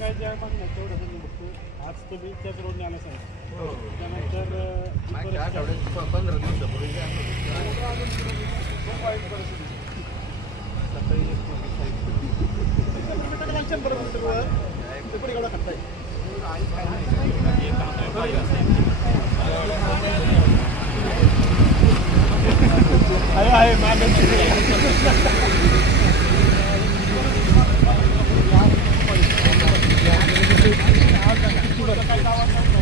काय ज्या मागण्या तेवढं बघतो आज तुम्ही त्याच रोडने आला त्यानंतर अं, ही आठवड्यात प- पंधरा दिवसापूर्वी काय होतं? खूप वाईट परिस्थिती सकाळी एक पोरगी साहेब. शंभर नंतर वर, ते पण एवढा खड्डा आहे. आहे आहे मागं काय सार्वजनिक आपला जो कार्यक्रम होता तो पण फक्त त्या आधी एक आठ दिवस फक्त त्या पुढं जो अं, ओढा आहे कारवारचा ते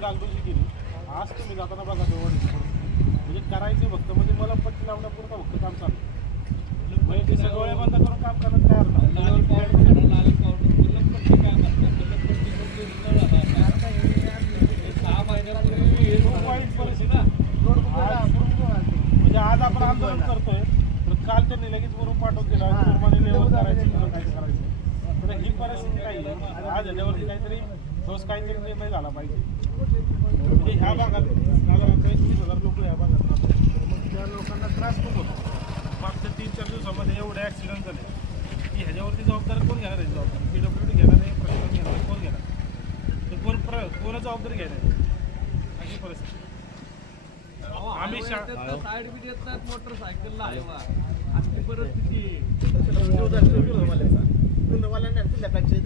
डागडुजी केली आज तुम्ही जाताना बघा ते म्हणजे करायचे फक्त म्हणजे मला पट्टी लावण्यापुरतं फक्त काम चालू. म्हणजे ते सगळे बंद करून काम करत आज- म्हणजे आज आपण आंदोलन करतोय तर काल त्यांनी लगेच वरून पाठवून दिला करायची तर ही परिस्थिती नाही आज ह्याच्यावरती काहीतरी ठोस काहीतरी निर्णय झाला पाहिजे म्हणजे ह्या भागात साधारणतः एक वीस हजार लोक ह्या भागात राहतात तर मग त्या लोकांना त्रास खूप होतो मागच्या तीन चार दिवसामध्ये एवढे ॲक्सिडेंट झाले की ह्याच्यावरती जबाबदारी कोण घेणार आहे जबाबदारी पी डब्ल्यू डी घेणार आहे प्रशासन घेणार आहे कोण घेणार तर कोण प्र कोण जबाबदारी घेणार आहे अशी परिस्थिती आम्ही साईड बी देत नाहीत मोटरसायकलला आहे. अशी परिस्थिती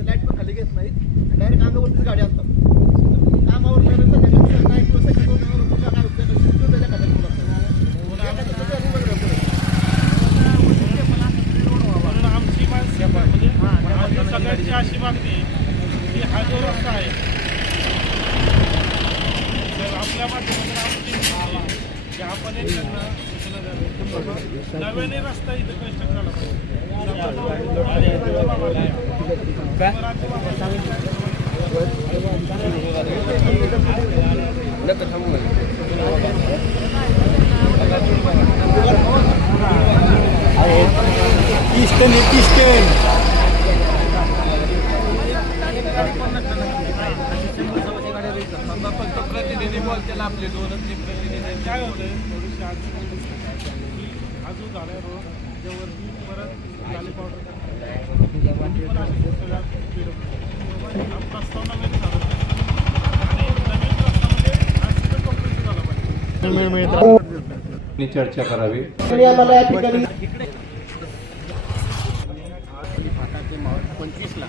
लाइट पण खाली घेत नाहीत डायरेक्ट अंगावरतीच गाडी आणतात हा जो रस्ता आहे. तर आपल्या माध्यमातून आमची विनंती की आपण एक त्यांना सूचना द्यावी नव्याने रस्ता इथं कन्स्ट्रक्ट झाला पाहिजे प्रतिनिधी बोलतील आपले दोनच प्रतिनिधी काय थोडीशी होती की हा जो झाला रोड त्याच्यावरती परत लाली पावडर पण अशी सगळ्या PWD. हा प्रस्ताव नवीन झाला. आणि नवीन प्रस्तावामध्ये हा झाला नी चर्चा करावी. ठिकाणी पंचवीसला.